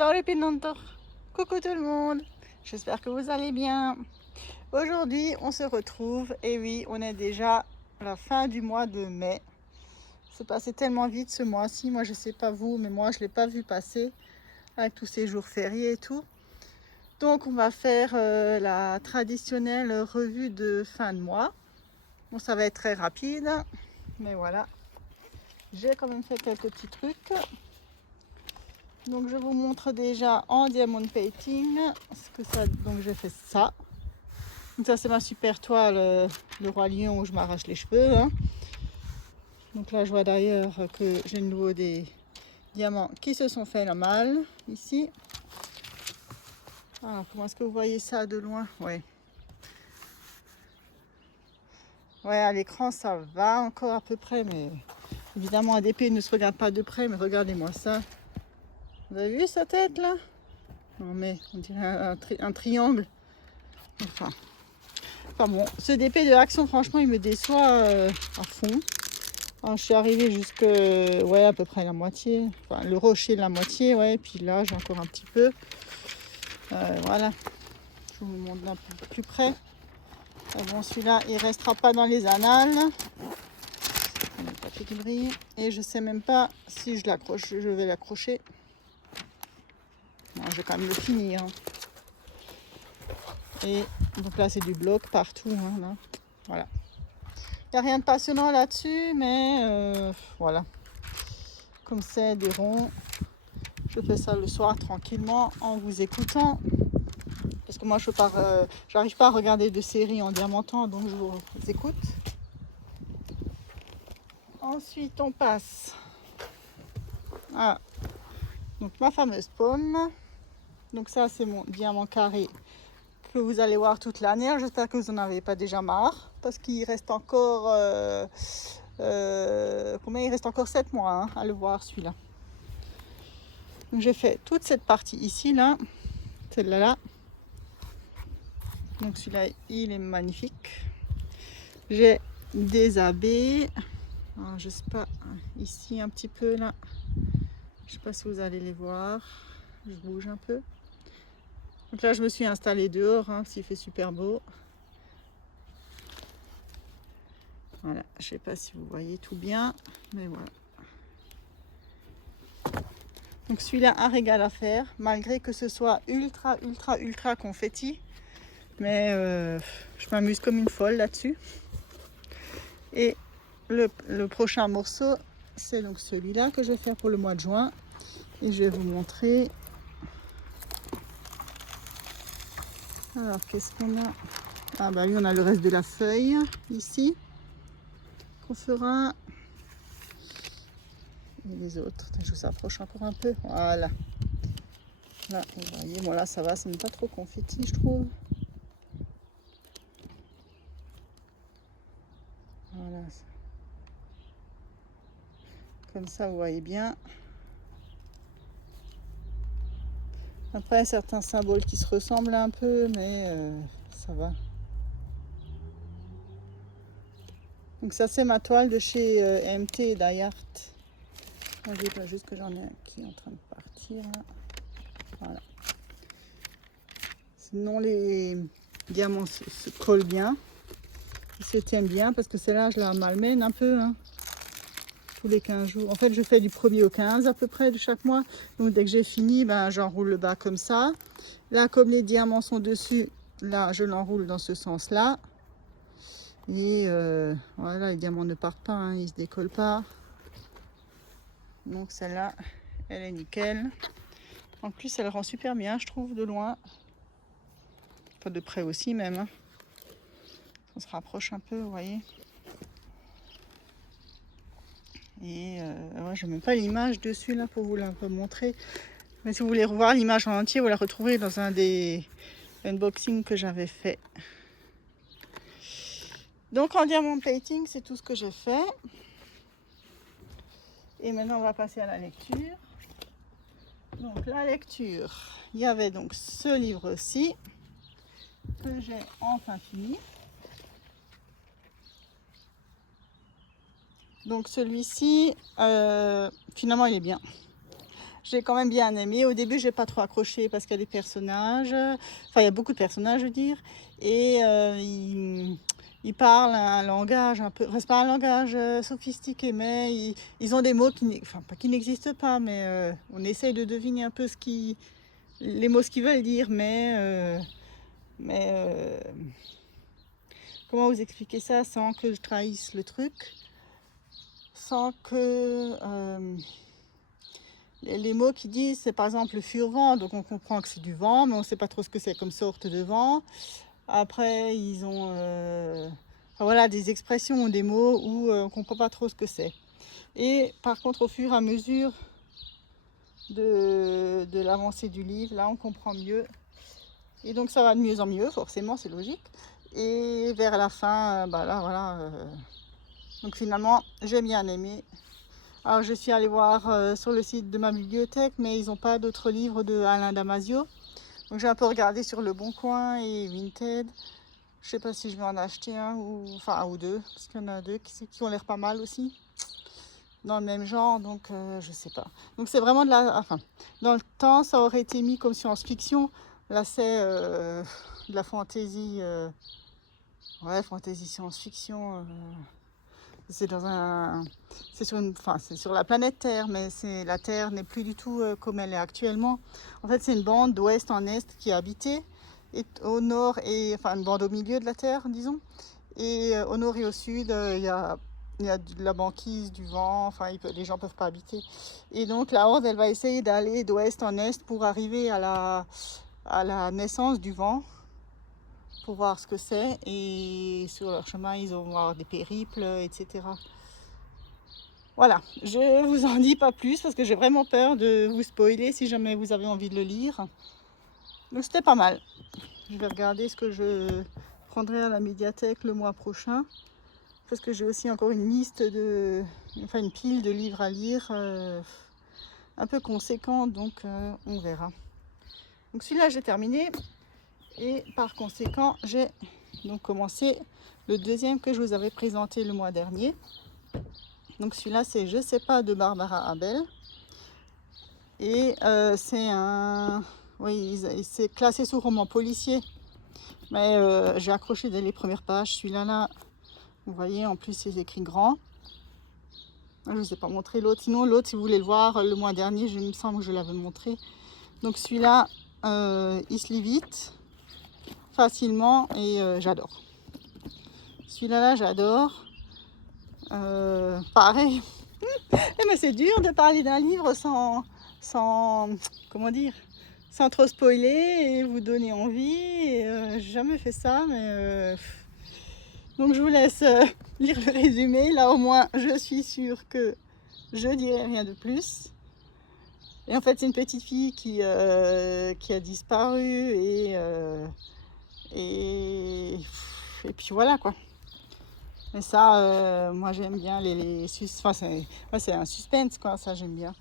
Salut Pinantor, coucou tout le monde, j'espère que vous allez bien. Aujourd'hui on se retrouve, et oui, on est déjà à la fin du mois de mai. C'est passé tellement vite ce mois-ci, moi je sais pas vous, mais moi je l'ai pas vu passer avec tous ces jours fériés et tout. Donc on va faire la traditionnelle revue de fin de mois. Bon, ça va être très rapide, mais voilà, j'ai quand même fait quelques petits trucs. Donc je vous montre déjà en diamond painting ce que ça. Donc j'ai fait ça. Donc ça c'est ma super toile, le roi lion où je m'arrache les cheveux. Hein. Donc là je vois d'ailleurs que j'ai de nouveau des diamants qui se sont fait la malle ici. Alors comment est-ce que vous voyez ça de loin? Ouais. Ouais, à l'écran ça va encore à peu près, mais évidemment un DP ne se regarde pas de près, mais regardez-moi ça. Vous avez vu sa tête là? Non mais on dirait un triangle. Enfin bon, ce DP de Action, franchement, il me déçoit à fond. Alors, je suis arrivée jusque, ouais, à peu près la moitié. Enfin, le rocher de la moitié, ouais. Puis là, j'ai encore un petit peu. Voilà. Je vous montre d'un peu plus près. Bon, celui-là, il restera pas dans les annales. Le papier qui brille. Et je sais même pas si je l'accroche. Je vais l'accrocher. Bon, je vais quand même le finir. Et donc là, c'est du bloc partout. Hein, là. Voilà. Il n'y a rien de passionnant là-dessus, mais voilà. Comme c'est des ronds, je fais ça le soir tranquillement en vous écoutant. Parce que moi, j'arrive pas à regarder de séries en diamantant, donc je vous écoute. Ensuite, on passe à donc, ma fameuse pomme. Donc ça, c'est mon diamant carré que vous allez voir toute l'année. J'espère que vous n'en avez pas déjà marre, parce qu'il reste encore combien il reste encore 7 mois hein, à le voir celui-là. Donc j'ai fait toute cette partie ici là, celle-là là. Donc celui-là il est magnifique. J'ai des abeilles. Alors, je sais pas, ici un petit peu là. Je sais pas si vous allez les voir. Je bouge un peu. Donc là je me suis installée dehors hein, parce qu'il fait super beau. Voilà, je sais pas si vous voyez tout bien, mais voilà. Donc celui-là un régal à faire, malgré que ce soit ultra confetti. Mais je m'amuse comme une folle là-dessus. Et le prochain morceau, c'est donc celui-là que je vais faire pour le mois de juin. Et je vais vous montrer. Alors, qu'est-ce qu'on a? Ah bah lui, on a le reste de la feuille, ici, qu'on fera. Et les autres, je vous approche encore un peu. Voilà. Là, vous voyez, bon là, ça va, c'est pas trop confetti, je trouve. Voilà. Comme ça, vous voyez bien. Après, certains symboles qui se ressemblent un peu, mais ça va. Donc ça, c'est ma toile de chez MT Dayart. Je dis juste que j'en ai un qui est en train de partir. Là. Voilà. Sinon, les diamants se collent bien. Ils se tiennent bien parce que celle-là, je la malmène un peu. Hein. Tous les 15 jours. En fait, je fais du 1er au 15 à peu près de chaque mois. Donc, dès que j'ai fini, ben, j'enroule le bas comme ça. Là, comme les diamants sont dessus, là, je l'enroule dans ce sens-là. Et voilà, les diamants ne partent pas, hein, ils ne se décollent pas. Donc, celle-là, elle est nickel. En plus, elle rend super bien, je trouve, de loin. Pas de près aussi, même. Hein. On se rapproche un peu, vous voyez. Et ouais, je n'ai même pas l'image dessus là pour vous la montrer. Mais si vous voulez revoir l'image en entier, vous la retrouverez dans un des unboxings que j'avais fait. Donc en diamond painting, c'est tout ce que j'ai fait. Et maintenant, on va passer à la lecture. Donc la lecture, il y avait donc ce livre-ci que j'ai enfin fini. Donc celui-ci, finalement, il est bien. j'ai quand même bien aimé. Au début, j'ai pas trop accroché parce qu'il y a des personnages, enfin il y a beaucoup de personnages, je veux dire, et ils parlent un langage un peu, enfin c'est pas un langage sophistiqué, mais ils ont des mots enfin pas qui n'existent pas, mais on essaye de deviner un peu les mots ce qu'ils veulent dire, mais comment vous expliquer ça sans que je trahisse le truc, sans que les mots qu'ils disent, c'est par exemple le furvent, donc on comprend que c'est du vent, mais on ne sait pas trop ce que c'est comme sorte de vent. Après, ils ont enfin, voilà, des expressions ou des mots où on ne comprend pas trop ce que c'est. Et par contre, au fur et à mesure de l'avancée du livre, là, on comprend mieux. Et donc, ça va de mieux en mieux, forcément, c'est logique. Et vers la fin, bah là, voilà. Donc finalement, j'ai bien aimé. Alors, je suis allée voir sur le site de ma bibliothèque, mais ils n'ont pas d'autres livres de Alain Damasio. Donc, j'ai un peu regardé sur Le Bon Coin et Vinted. Je sais pas si je vais en acheter un ou deux, parce qu'il y en a deux qui ont l'air pas mal aussi, dans le même genre, donc je sais pas. Donc, c'est vraiment enfin, dans le temps, ça aurait été mis comme science-fiction. Là, c'est de la fantaisie, ouais, fantaisie science-fiction. C'est c'est sur la planète Terre, mais la Terre n'est plus du tout comme elle est actuellement. En fait, c'est une bande d'ouest en est qui est habitée, et au nord, enfin une bande au milieu de la Terre, disons. Et au nord et au sud, il y a de la banquise, du vent, enfin les gens ne peuvent pas habiter. Et donc la Horde, elle va essayer d'aller d'ouest en est pour arriver à la naissance du vent, pour voir ce que c'est, et sur leur chemin ils vont avoir des périples, etc. Voilà, je vous en dis pas plus parce que j'ai vraiment peur de vous spoiler si jamais vous avez envie de le lire. Donc c'était pas mal. Je vais regarder ce que je prendrai à la médiathèque le mois prochain, parce que j'ai aussi encore une liste une pile de livres à lire un peu conséquente, donc on verra. Donc celui-là j'ai terminé. Et par conséquent, j'ai donc commencé le deuxième que je vous avais présenté le mois dernier. Donc celui-là, c'est Je sais pas de Barbara Abel. Et c'est classé sous roman policier. Mais j'ai accroché dès les premières pages. Celui-là, vous voyez, en plus c'est écrit grand. Je ne vous ai pas montré l'autre. Sinon, l'autre, si vous voulez le voir, le mois dernier, il me semble que je l'avais montré. Donc celui-là, il se lit vite, facilement, et j'adore. Celui-là, j'adore. Pareil. Mais c'est dur de parler d'un livre comment dire, sans trop spoiler et vous donner envie. J'ai jamais fait ça, mais donc je vous laisse lire le résumé. Là, au moins, je suis sûre que je dirai rien de plus. Et en fait, c'est une petite fille qui a disparu et puis voilà quoi. Mais ça, moi j'aime bien c'est un suspense quoi, ça j'aime bien.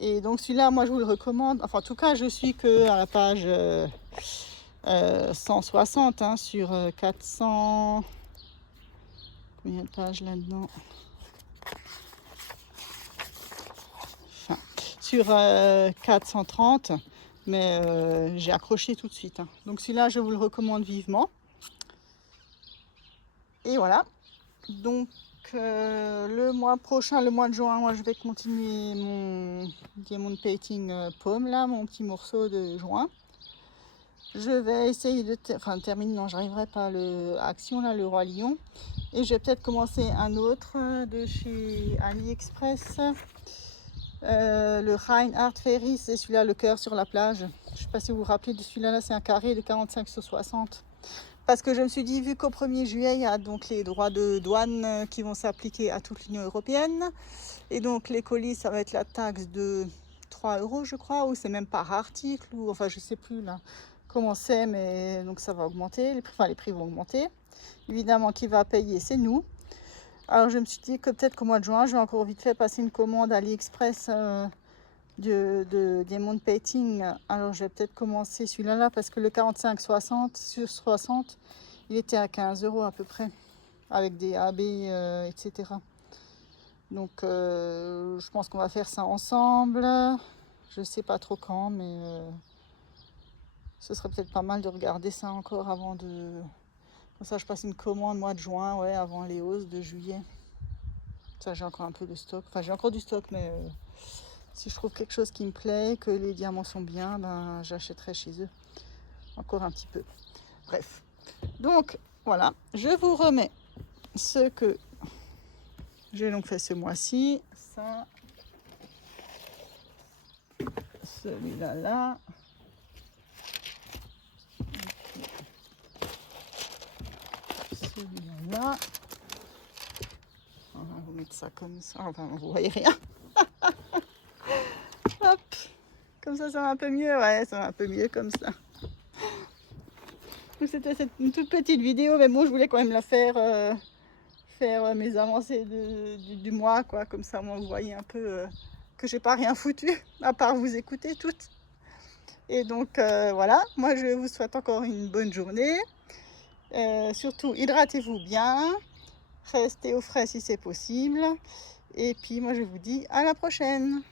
Et donc celui-là, moi je vous le recommande. Enfin en tout cas, je suis que à la page 160 hein, sur 400. Combien de pages là-dedans? Enfin, sur 430, mais j'ai accroché tout de suite. Hein. Donc celui-là, je vous le recommande vivement. Et voilà. Donc le mois prochain, le mois de juin, moi je vais continuer mon Diamond Painting Poem là, mon petit morceau de juin. Je vais essayer de terminer, non j'arriverai pas, Action là, le Roi Lion. Et je vais peut-être commencer un autre de chez AliExpress. Le Reinhard Ferry, c'est celui-là, le cœur sur la plage. Je ne sais pas si vous vous rappelez de celui-là, là, c'est un carré de 45 sur 60. Parce que je me suis dit, vu qu'au 1er juillet, il y a donc les droits de douane qui vont s'appliquer à toute l'Union européenne. Et donc les colis, ça va être la taxe de 3 € je crois, ou c'est même par article, ou enfin je sais plus là comment c'est, mais donc ça va augmenter, les prix vont augmenter. Évidemment, qui va payer, c'est nous. Alors je me suis dit que peut-être qu'au mois de juin, je vais encore vite fait passer une commande à AliExpress de Diamond Painting. Alors je vais peut-être commencer celui-là là, parce que le 45-60 sur 60, il était à 15 € à peu près, avec des AB, etc. Donc je pense qu'on va faire ça ensemble. je sais pas trop quand, mais ce serait peut-être pas mal de regarder ça encore avant de... Comme ça, je passe une commande mois de juin, ouais, avant les hausses de juillet. Ça, j'ai encore un peu de stock. Enfin, j'ai encore du stock, mais si je trouve quelque chose qui me plaît, que les diamants sont bien, ben, j'achèterai chez eux encore un petit peu. Bref. Donc, voilà. Je vous remets ce que j'ai donc fait ce mois-ci. Ça. Celui-là, là. Celui-là, là. On va vous mettre ça comme ça. Enfin, vous voyez rien. Hop. Comme ça va un peu mieux. Ouais, ça va un peu mieux comme ça. C'était une toute petite vidéo, mais bon, je voulais quand même la faire, faire mes avancées du mois, quoi. Comme ça, moi, vous voyez un peu que j'ai pas rien foutu, à part vous écouter toutes. Et donc, voilà, moi, je vous souhaite encore une bonne journée. Surtout, hydratez-vous bien, restez au frais si c'est possible. Et puis, moi, je vous dis à la prochaine.